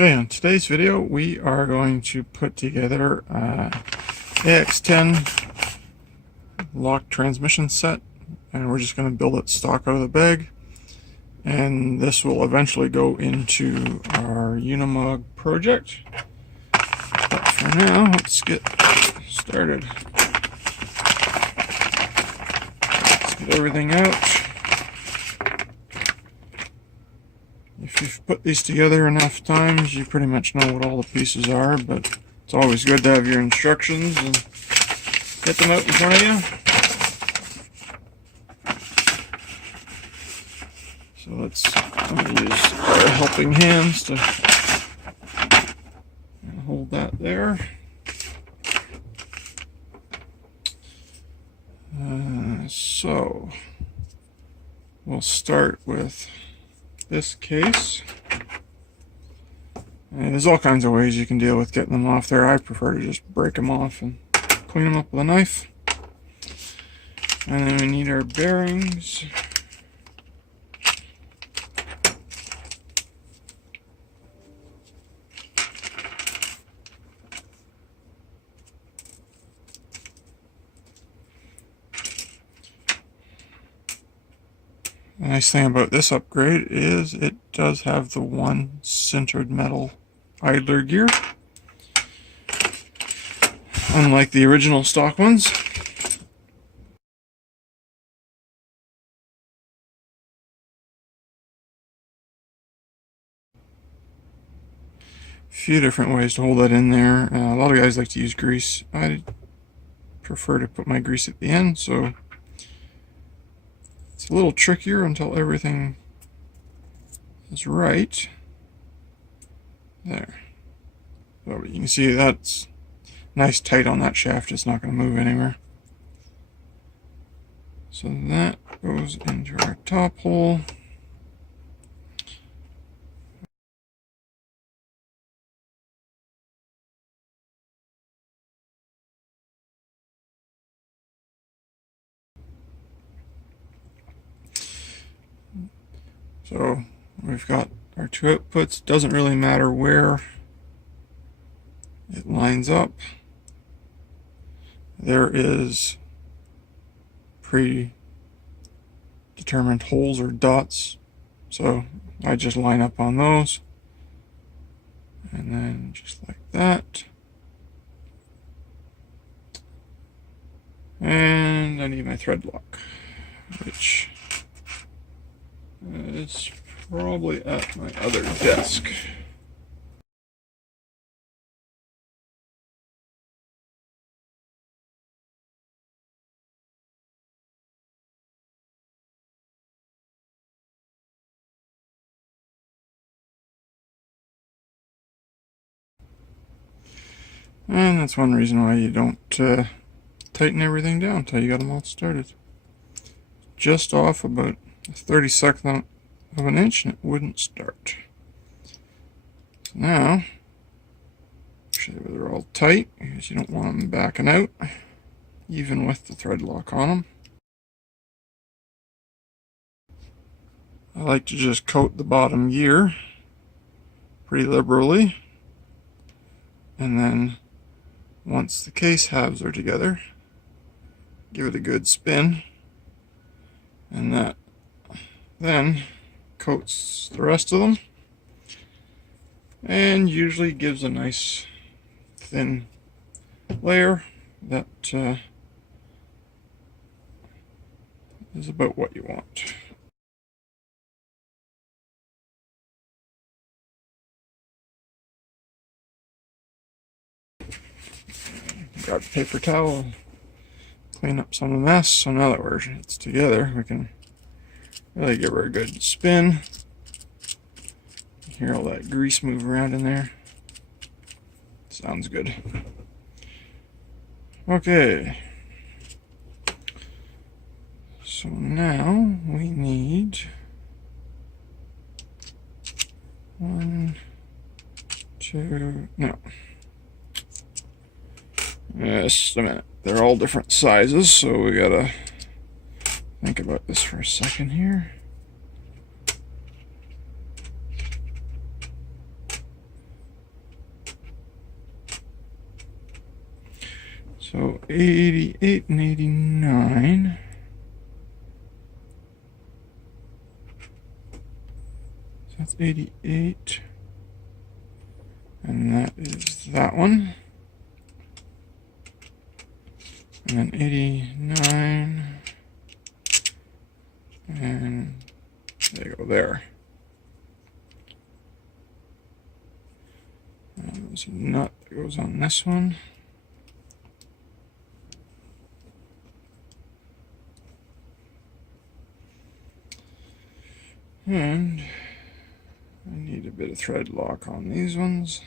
Okay, in today's video we are going to put together AX10 lock transmission set, and we're just going to build it stock out of the bag, and this will eventually go into our Unimog project. But for now, let's get started. Let's get everything out. If you've put these together enough times, you pretty much know what all the pieces are, but it's always good to have your instructions and get them out in front of you. So I'm going to use our helping hands to hold that there. So we'll start with this case. And there's all kinds of ways you can deal with getting them off there. I prefer to just break them off and clean them up with a knife. And then we need our bearings. The nice thing about this upgrade is it does have the one sintered metal idler gear, unlike the original stock ones. A few different ways to hold that in there. A lot of guys like to use grease. I prefer to put my grease at the end, so it's a little trickier until everything is right. There. So you can see that's nice tight on that shaft. It's not going to move anywhere. So that goes into our top hole. So we've got our two outputs. Doesn't really matter where it lines up. There is predetermined holes or dots, so I just line up on those, and then just like that. And I need my thread lock, which is probably at my other desk. And that's one reason why you don't tighten everything down until you got them all started. Just off about a 32nd of an inch and it wouldn't start. So now, make sure they're all tight because you don't want them backing out, even with the thread lock on them. I like to just coat the bottom gear pretty liberally, and then once the case halves are together, give it a good spin, and that then coats the rest of them, and usually gives a nice thin layer that is about what you want. Grab a paper towel, clean up some of the mess. So now that it's together, we can really give her a good spin. Hear all that grease move around in there. Sounds good. Okay. So now we need 1, 2, no. Just a minute. They're all different sizes, so we gotta think about this for a second here. So 88 and 89. So that's 88. And that is that one. And then 89. And there you go, there. And there's a nut that goes on this one. And I need a bit of thread lock on these ones.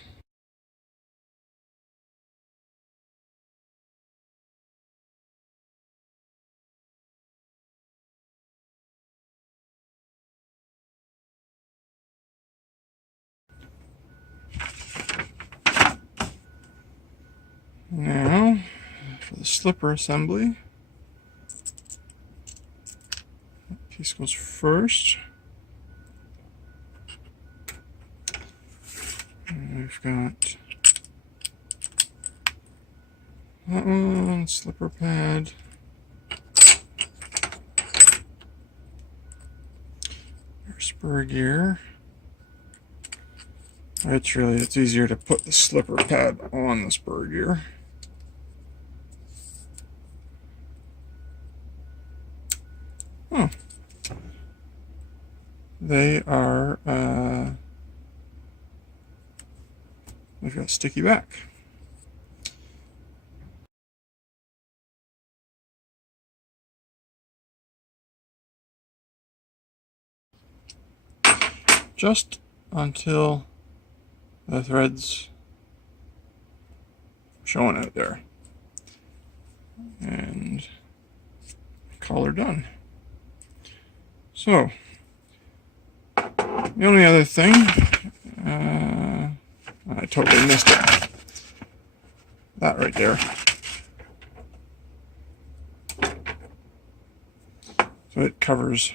Now, for the slipper assembly, that piece goes first. And we've got that one, slipper pad. Our spur gear. It's easier to put the slipper pad on the spur gear. Oh. They are, they've got sticky back. Just until the threads showing out there. And collar done. So, the only other thing, I totally missed it. That right there. So it covers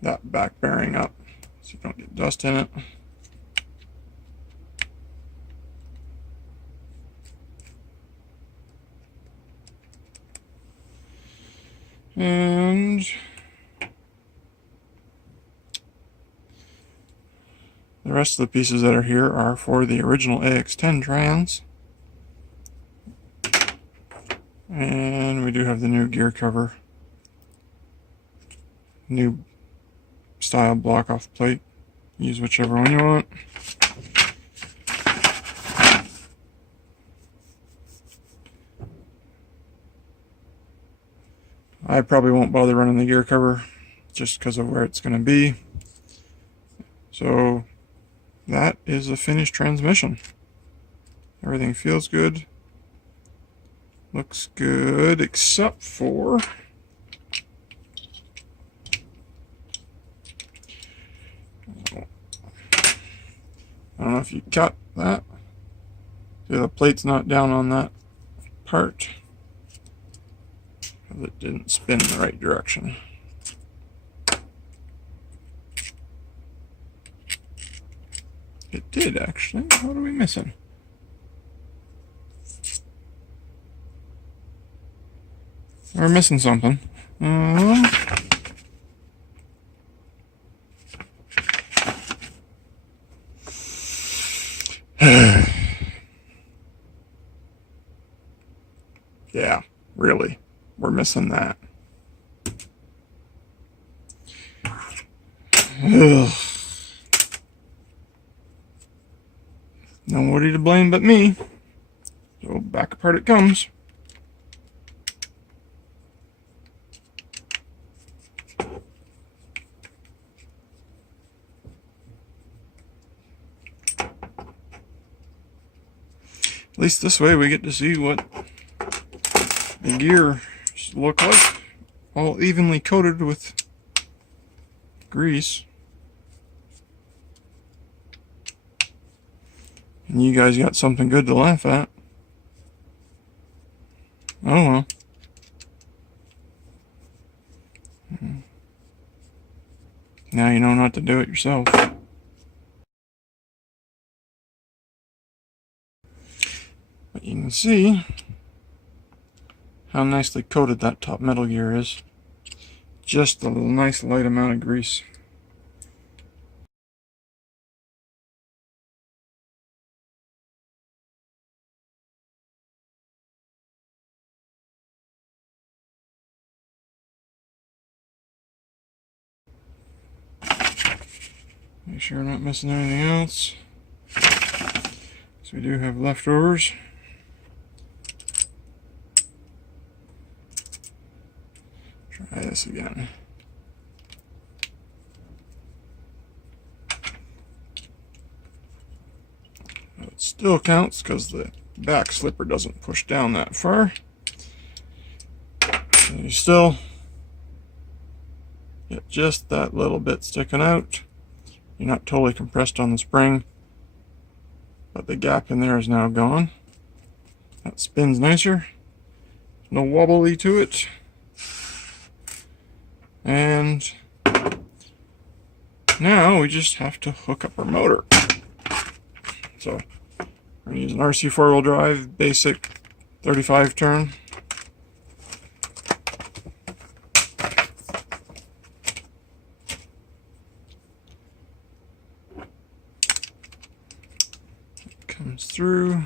that back bearing up so you don't get dust in it. And the rest of the pieces that are here are for the original AX10 trans. And we do have the new gear cover. New style block off plate. Use whichever one you want. I probably won't bother running the gear cover just because of where it's going to be. So that is a finished transmission. Everything feels good. Looks good except for I don't know if you cut that. See, the plate's not down on that part. It didn't spin in the right direction. It did actually. What are we missing? We're missing something. Yeah, really. We're missing that. Ugh. Nobody to blame but me. So back apart it comes. At least this way we get to see what the gear look like, all evenly coated with grease. And you guys got something good to laugh at. Oh well. Now you know not to do it yourself. But you can see how nicely coated that top metal gear is. Just a nice light amount of grease. Make sure we're not missing anything else. So we do have leftovers. Try this again. It still counts because the back slipper doesn't push down that far. So you still get just that little bit sticking out. You're not totally compressed on the spring, but the gap in there is now gone. That spins nicer. No wobbly to it. And now we just have to hook up our motor. So we're going to use an RC 4-wheel drive, basic 35 turn. It comes through.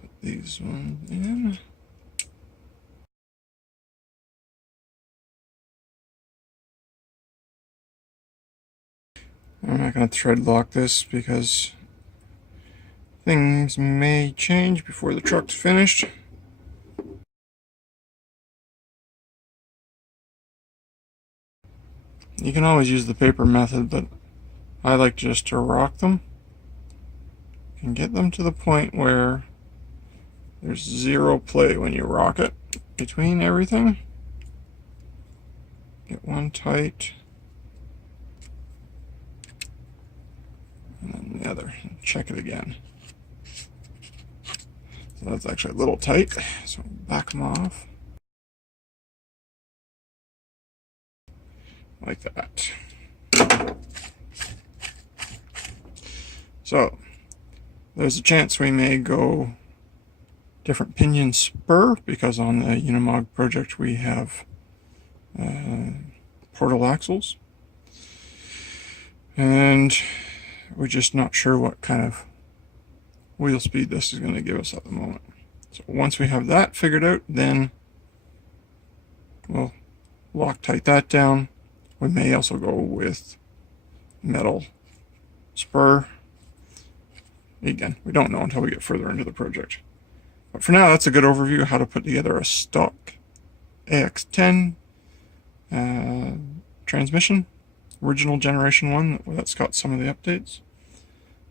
Put these ones in. I'm not going to thread lock this because things may change before the truck's finished. You can always use the paper method, but I like just to rock them and get them to the point where there's zero play when you rock it between everything. Get one tight. And then the other. Check it again. So that's actually a little tight, so back them off. Like that. So, there's a chance we may go different pinion spur, because on the Unimog project we have portal axles. And we're just not sure what kind of wheel speed this is going to give us at the moment. So once we have that figured out, then we'll Loctite that down. We may also go with metal spur. Again, we don't know until we get further into the project. But for now, that's a good overview of how to put together a stock AX10 transmission. Original generation one, that's got some of the updates.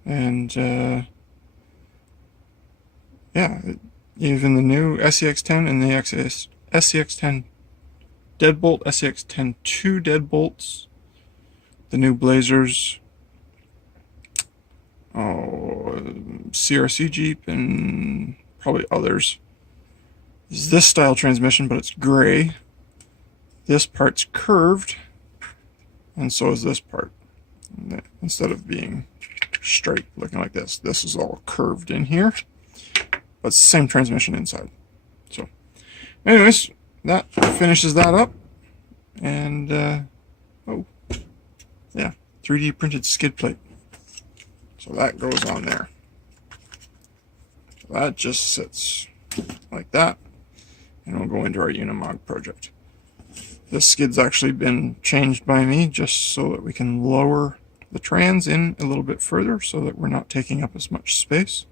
And yeah, even the new scx10 and the scx10 deadbolt, scx10 2 deadbolts, the new blazers, CRC Jeep, and probably others. Is this style transmission, but it's gray. This part's curved, and so is this part. Instead of being straight looking like this, this is all curved in here, but same transmission inside. So anyways, that finishes that up. And oh yeah, 3D printed skid plate, so that goes on there. So that just sits like that, and we'll go into our Unimog project. This skid's actually been changed by me just so that we can lower the trans in a little bit further so that we're not taking up as much space.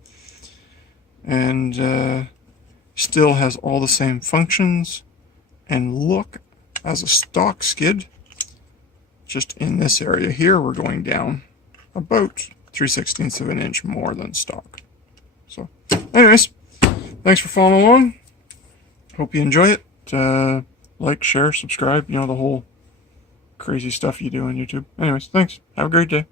And still has all the same functions and look as a stock skid. Just in this area here, we're going down about 3/16 of an inch more than stock. So anyways, thanks for following along. Hope you enjoy it. Like, share, subscribe, you know, the whole crazy stuff you do on YouTube. Anyways, thanks. Have a great day.